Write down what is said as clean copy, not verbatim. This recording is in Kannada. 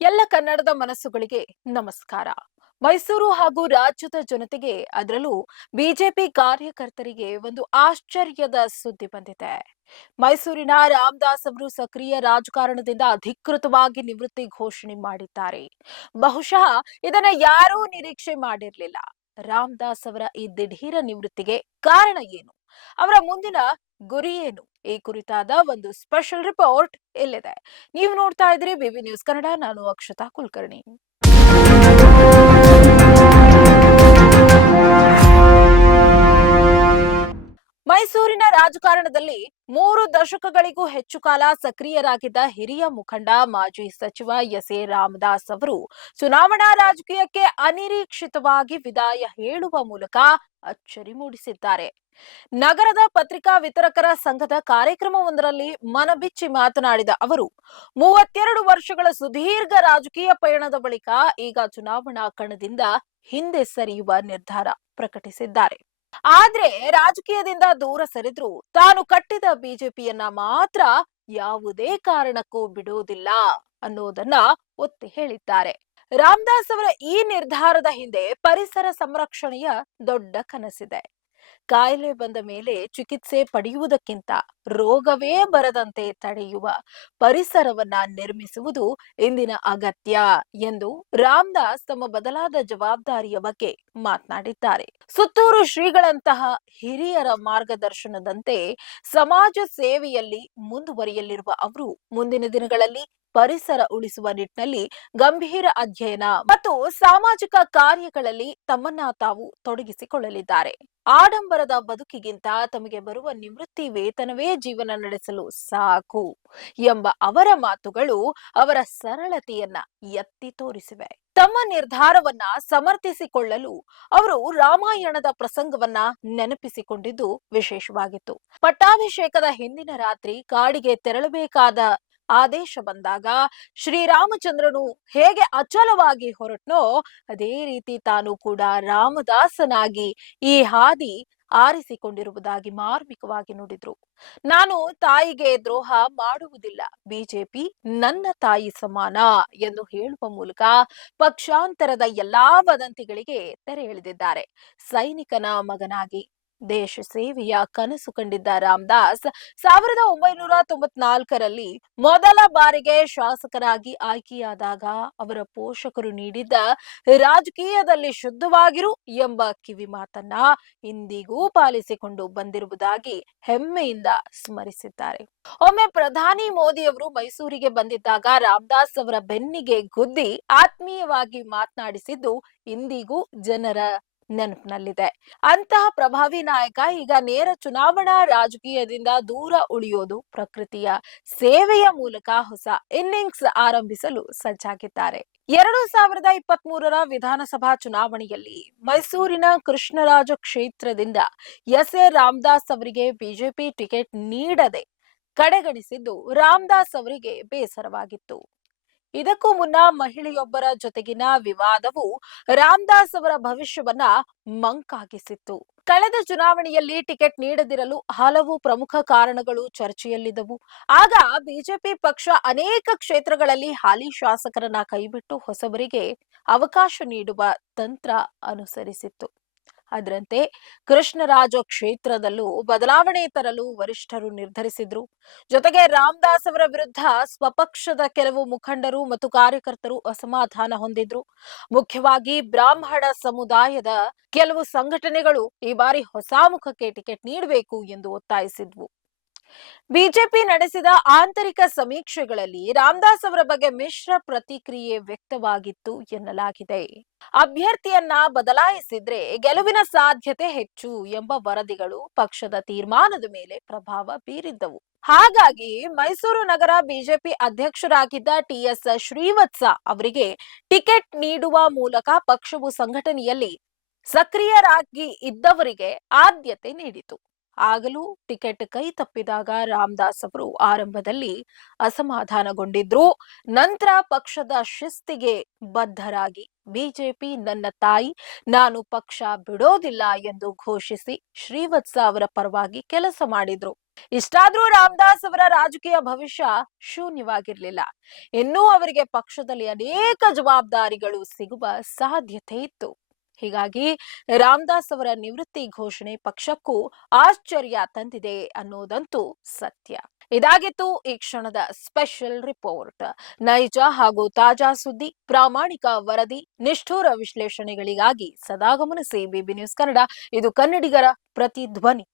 ಎಲ್ಲ ಕನ್ನಡದ ಮನಸ್ಸುಗಳಿಗೆ ನಮಸ್ಕಾರ. ಮೈಸೂರು ಹಾಗೂ ರಾಜ್ಯದ ಜನತೆಗೆ ಅದರಲ್ಲೂ ಬಿಜೆಪಿ ಕಾರ್ಯಕರ್ತರಿಗೆ ಒಂದು ಆಶ್ಚರ್ಯದ ಸುದ್ದಿ ಬಂದಿದೆ. ಮೈಸೂರಿನ ರಾಮದಾಸ್ ಅವರು ಸಕ್ರಿಯ ರಾಜಕಾರಣದಿಂದ ಅಧಿಕೃತವಾಗಿ ನಿವೃತ್ತಿ ಘೋಷಣೆ ಮಾಡಿದ್ದಾರೆ. ಬಹುಶಃ ಇದನ್ನ ಯಾರೂ ನಿರೀಕ್ಷೆ ಮಾಡಿರಲಿಲ್ಲ. ರಾಮದಾಸ್ ಅವರ ಈ ದಿಢೀರ ನಿವೃತ್ತಿಗೆ ಕಾರಣ ಏನು? ಅವರ ಮುಂದಿನ ಗುರಿ ಏನು? ಈ ಕುರಿತಾದ ಒಂದು ಸ್ಪೆಷಲ್ ರಿಪೋರ್ಟ್ ಇಲ್ಲಿದೆ. ನೀವು ನೋಡ್ತಾ ಇದ್ರಿ ಬಿಬಿ ನ್ಯೂಸ್ ಕನ್ನಡ. ನಾನು ಅಕ್ಷತಾ ಕುಲಕರ್ಣಿ. ಮೈಸೂರಿನ ರಾಜಕಾರಣದಲ್ಲಿ 3 ದಶಕಗಳಿಗೂ ಹೆಚ್ಚು ಕಾಲ ಸಕ್ರಿಯರಾಗಿದ್ದ ಹಿರಿಯ ಮುಖಂಡ ಮಾಜಿ ಸಚಿವ ಎಸ್.ಎ. ರಾಮದಾಸ್ ಅವರು ಚುನಾವಣಾ ರಾಜಕೀಯಕ್ಕೆ ಅನಿರೀಕ್ಷಿತವಾಗಿ ವಿದಾಯ ಹೇಳುವ ಮೂಲಕ ಅಚ್ಚರಿ ಮೂಡಿಸಿದ್ದಾರೆ. ನಗರದ ಪತ್ರಿಕಾ ವಿತರಕರ ಸಂಘದ ಕಾರ್ಯಕ್ರಮವೊಂದರಲ್ಲಿ ಮನಬಿಚ್ಚಿ ಮಾತನಾಡಿದ ಅವರು, 32 ವರ್ಷಗಳ ಸುದೀರ್ಘ ರಾಜಕೀಯ ಪಯಣದ ಬಳಿಕ ಈಗ ಚುನಾವಣಾ ಕಣದಿಂದ ಹಿಂದೆ ಸರಿಯುವ ನಿರ್ಧಾರ ಪ್ರಕಟಿಸಿದ್ದಾರೆ. ಆದ್ರೆ ರಾಜಕೀಯದಿಂದ ದೂರ ಸರಿದ್ರು ತಾನು ಕಟ್ಟಿದ ಬಿಜೆಪಿಯನ್ನ ಮಾತ್ರ ಯಾವುದೇ ಕಾರಣಕ್ಕೂ ಬಿಡುವುದಿಲ್ಲ ಅನ್ನೋದನ್ನ ಒತ್ತಿ ಹೇಳಿದ್ದಾರೆ. ರಾಮದಾಸ್ ಅವರ ಈ ನಿರ್ಧಾರದ ಹಿಂದೆ ಪರಿಸರ ಸಂರಕ್ಷಣೆಯ ದೊಡ್ಡ ಕನಸಿದೆ. ಕಾಯಿಲೆ ಬಂದ ಮೇಲೆ ಚಿಕಿತ್ಸೆ ಪಡೆಯುವುದಕ್ಕಿಂತ ರೋಗವೇ ಬರದಂತೆ ತಡೆಯುವ ಪರಿಸರವನ್ನ ನಿರ್ಮಿಸುವುದು ಇಂದಿನ ಅಗತ್ಯ ಎಂದು ರಾಮದಾಸ್ ತಮ್ಮ ಬದಲಾದ ಜವಾಬ್ದಾರಿಯ ಬಗ್ಗೆ ಮಾತನಾಡಿದ್ದಾರೆ. ಸುತ್ತೂರು ಶ್ರೀಗಳಂತಹ ಹಿರಿಯರ ಮಾರ್ಗದರ್ಶನದಂತೆ ಸಮಾಜ ಸೇವೆಯಲ್ಲಿ ಮುಂದುವರಿಯಲಿರುವ ಅವರು ಮುಂದಿನ ದಿನಗಳಲ್ಲಿ ಪರಿಸರ ಉಳಿಸುವ ನಿಟ್ಟಿನಲ್ಲಿ ಗಂಭೀರ ಅಧ್ಯಯನ ಮತ್ತು ಸಾಮಾಜಿಕ ಕಾರ್ಯಗಳಲ್ಲಿ ತಮ್ಮನ್ನ ತಾವು ತೊಡಗಿಸಿಕೊಳ್ಳಲಿದ್ದಾರೆ. ಆಡಂಬರದ ಬದುಕಿಗಿಂತ ತಮಗೆ ಬರುವ ನಿವೃತ್ತಿ ವೇತನವೇ ಜೀವನ ನಡೆಸಲು ಸಾಕು ಎಂಬ ಅವರ ಮಾತುಗಳು ಅವರ ಸರಳತೆಯನ್ನ ಎತ್ತಿ ತೋರಿಸಿವೆ. ತಮ್ಮ ನಿರ್ಧಾರವನ್ನ ಸಮರ್ಥಿಸಿಕೊಳ್ಳಲು ಅವರು ರಾಮಾಯಣದ ಪ್ರಸಂಗವನ್ನ ನೆನಪಿಸಿಕೊಂಡಿದ್ದು ವಿಶೇಷವಾಗಿತ್ತು. ಪಟ್ಟಾಭಿಷೇಕದ ಹಿಂದಿನ ರಾತ್ರಿ ಕಾಡಿಗೆ ತೆರಳಬೇಕಾದ ಆದೇಶ ಬಂದಾಗ ಶ್ರೀರಾಮಚಂದ್ರನು ಹೇಗೆ ಅಚಲವಾಗಿ ಹೊರಟ್ನೋ ಅದೇ ರೀತಿ ತಾನು ಕೂಡ ರಾಮದಾಸನಾಗಿ ಈ ಹಾದಿ ಆರಿಸಿಕೊಂಡಿರುವುದಾಗಿ ಮಾರ್ಮಿಕವಾಗಿ ನುಡಿದ್ರು. ನಾನು ತಾಯಿಗೆ ದ್ರೋಹ ಮಾಡುವುದಿಲ್ಲ, ಬಿಜೆಪಿ ನನ್ನ ತಾಯಿ ಸಮಾನ ಎಂದು ಹೇಳುವ ಮೂಲಕ ಪಕ್ಷಾಂತರದ ಎಲ್ಲಾ ವದಂತಿಗಳಿಗೆ ತೆರೆ ಎಳೆದಿದ್ದಾರೆ. ಸೈನಿಕನ ಮಗನಾಗಿ ದೇಶ ಸೇವೆಯ ಕನಸು ಕಂಡಿದ್ದ ರಾಮದಾಸ್ 1994ರಲ್ಲಿ ಮೊದಲ ಬಾರಿಗೆ ಶಾಸಕರಾಗಿ ಆಯ್ಕೆಯಾದಾಗ ಅವರ ಪೋಷಕರು ನೀಡಿದ್ದ ರಾಜಕೀಯದಲ್ಲಿ ಶುದ್ಧವಾಗಿರು ಎಂಬ ಕಿವಿ ಮಾತನ್ನ ಇಂದಿಗೂ ಪಾಲಿಸಿಕೊಂಡು ಬಂದಿರುವುದಾಗಿ ಹೆಮ್ಮೆಯಿಂದ ಸ್ಮರಿಸಿದ್ದಾರೆ. ಒಮ್ಮೆ ಪ್ರಧಾನಿ ಮೋದಿ ಅವರು ಮೈಸೂರಿಗೆ ಬಂದಿದ್ದಾಗ ರಾಮದಾಸ್ ಅವರ ಬೆನ್ನಿಗೆ ಗುದ್ದಿ ಆತ್ಮೀಯವಾಗಿ ಮಾತನಾಡಿಸಿದ್ದು ಇಂದಿಗೂ ಜನರ ನೆನಪಿನಲ್ಲಿದೆ. ಅಂತಹ ಪ್ರಭಾವಿ ನಾಯಕ ಈಗ ನೇರ ಚುನಾವಣಾ ರಾಜಕೀಯದಿಂದ ದೂರ ಉಳಿಯೋದು, ಪ್ರಕೃತಿಯ ಸೇವೆಯ ಮೂಲಕ ಹೊಸ ಇನ್ನಿಂಗ್ಸ್ ಆರಂಭಿಸಲು ಸಜ್ಜಾಗಿದ್ದಾರೆ. 2023ರ ವಿಧಾನಸಭಾ ಚುನಾವಣೆಯಲ್ಲಿ ಮೈಸೂರಿನ ಕೃಷ್ಣರಾಜ ಕ್ಷೇತ್ರದಿಂದ ಎಸ್.ಎ. ರಾಮದಾಸ್ ಅವರಿಗೆ ಬಿಜೆಪಿ ಟಿಕೆಟ್ ನೀಡದೆ ಕಡೆಗಣಿಸಿದ್ದು ರಾಮದಾಸ್ ಅವರಿಗೆ ಬೇಸರವಾಗಿತ್ತು. ಇದಕ್ಕೂ ಮುನ್ನ ಮಹಿಳೆಯೊಬ್ಬರ ಜೊತೆಗಿನ ವಿವಾದವು ರಾಮದಾಸ್ ಅವರ ಭವಿಷ್ಯವನ್ನ ಮಂಕಾಗಿಸಿತ್ತು. ಕಳೆದ ಚುನಾವಣೆಯಲ್ಲಿ ಟಿಕೆಟ್ ನೀಡದಿರಲು ಹಲವು ಪ್ರಮುಖ ಕಾರಣಗಳು ಚರ್ಚೆಯಲ್ಲಿದ್ದವು. ಆಗ ಬಿಜೆಪಿ ಪಕ್ಷ ಅನೇಕ ಕ್ಷೇತ್ರಗಳಲ್ಲಿ ಹಾಲಿ ಶಾಸಕರನ್ನ ಕೈಬಿಟ್ಟು ಹೊಸಬರಿಗೆ ಅವಕಾಶ ನೀಡುವ ತಂತ್ರ ಅನುಸರಿಸಿತ್ತು. ಅದರಂತೆ ಕೃಷ್ಣರಾಜ ಕ್ಷೇತ್ರದಲ್ಲೂ ಬದಲಾವಣೆ ತರಲು ವರಿಷ್ಠರು ನಿರ್ಧರಿಸಿದ್ರು. ಜೊತೆಗೆ ರಾಮದಾಸ್ ಅವರ ವಿರುದ್ಧ ಸ್ವಪಕ್ಷದ ಕೆಲವು ಮುಖಂಡರು ಮತ್ತು ಕಾರ್ಯಕರ್ತರು ಅಸಮಾಧಾನ ಹೊಂದಿದ್ರು. ಮುಖ್ಯವಾಗಿ ಬ್ರಾಹ್ಮಣ ಸಮುದಾಯದ ಕೆಲವು ಸಂಘಟನೆಗಳು ಈ ಬಾರಿ ಹೊಸ ಮುಖಕ್ಕೆ ಟಿಕೆಟ್ ನೀಡಬೇಕು ಎಂದು ಒತ್ತಾಯಿಸಿದ್ವು. ಬಿಜೆಪಿ ನಡೆಸಿದ ಆಂತರಿಕ ಸಮೀಕ್ಷೆಗಳಲ್ಲಿ ರಾಮದಾಸ್ ಅವರ ಬಗ್ಗೆ ಮಿಶ್ರ ಪ್ರತಿಕ್ರಿಯೆ ವ್ಯಕ್ತವಾಗಿತ್ತು ಎನ್ನಲಾಗಿದೆ. ಅಭ್ಯರ್ಥಿಯನ್ನ ಬದಲಾಯಿಸಿದ್ರೆ ಗೆಲುವಿನ ಸಾಧ್ಯತೆ ಹೆಚ್ಚು ಎಂಬ ವರದಿಗಳು ಪಕ್ಷದ ತೀರ್ಮಾನದ ಮೇಲೆ ಪ್ರಭಾವ ಬೀರಿದ್ದವು. ಹಾಗಾಗಿ ಮೈಸೂರು ನಗರ ಬಿಜೆಪಿ ಅಧ್ಯಕ್ಷರಾಗಿದ್ದ ಟಿ.ಎಸ್. ಶ್ರೀವತ್ಸ ಅವರಿಗೆ ಟಿಕೆಟ್ ನೀಡುವ ಮೂಲಕ ಪಕ್ಷವು ಸಂಘಟನೆಯಲ್ಲಿ ಸಕ್ರಿಯರಾಗಿ ಇದ್ದವರಿಗೆ ಆದ್ಯತೆ ನೀಡಿತು. ಆಗಲೂ ಟಿಕೆಟ್ ಕೈ ತಪ್ಪಿದಾಗ ರಾಮದಾಸ್ ಅವರು ಆರಂಭದಲ್ಲಿ ಅಸಮಾಧಾನಗೊಂಡಿದ್ರು. ನಂತರ ಪಕ್ಷದ ಶಿಸ್ತಿಗೆ ಬದ್ಧರಾಗಿ ಬಿಜೆಪಿ ನನ್ನ ತಾಯಿ, ನಾನು ಪಕ್ಷ ಬಿಡೋದಿಲ್ಲ ಎಂದು ಘೋಷಿಸಿ ಶ್ರೀವತ್ಸ ಅವರ ಪರವಾಗಿ ಕೆಲಸ ಮಾಡಿದ್ರು. ಇಷ್ಟಾದ್ರೂ ರಾಮದಾಸ್ ಅವರ ರಾಜಕೀಯ ಭವಿಷ್ಯ ಶೂನ್ಯವಾಗಿರ್ಲಿಲ್ಲ. ಇನ್ನೂ ಅವರಿಗೆ ಪಕ್ಷದಲ್ಲಿ ಅನೇಕ ಜವಾಬ್ದಾರಿಗಳು ಸಿಗುವ ಸಾಧ್ಯತೆ ಇತ್ತು. ಹೀಗಾಗಿ ರಾಮದಾಸ್ ಅವರ ನಿವೃತ್ತಿ ಘೋಷಣೆ ಪಕ್ಷಕ್ಕೂ ಆಶ್ಚರ್ಯ ತಂದಿದೆ ಅನ್ನೋದಂತೂ ಸತ್ಯ. ಇದಾಗಿತ್ತು ಈ ಕ್ಷಣದ ಸ್ಪೆಷಲ್ ರಿಪೋರ್ಟ್. ನೈಜ ಹಾಗೂ ತಾಜಾ ಸುದ್ದಿ, ಪ್ರಾಮಾಣಿಕ ವರದಿ, ನಿಷ್ಠುರ ವಿಶ್ಲೇಷಣೆಗಳಿಗಾಗಿ ಸದಾ ಗಮನಿಸಿ ಬಿಬಿ ನ್ಯೂಸ್ ಕನ್ನಡ. ಇದು ಕನ್ನಡಿಗರ ಪ್ರತಿಧ್ವನಿ.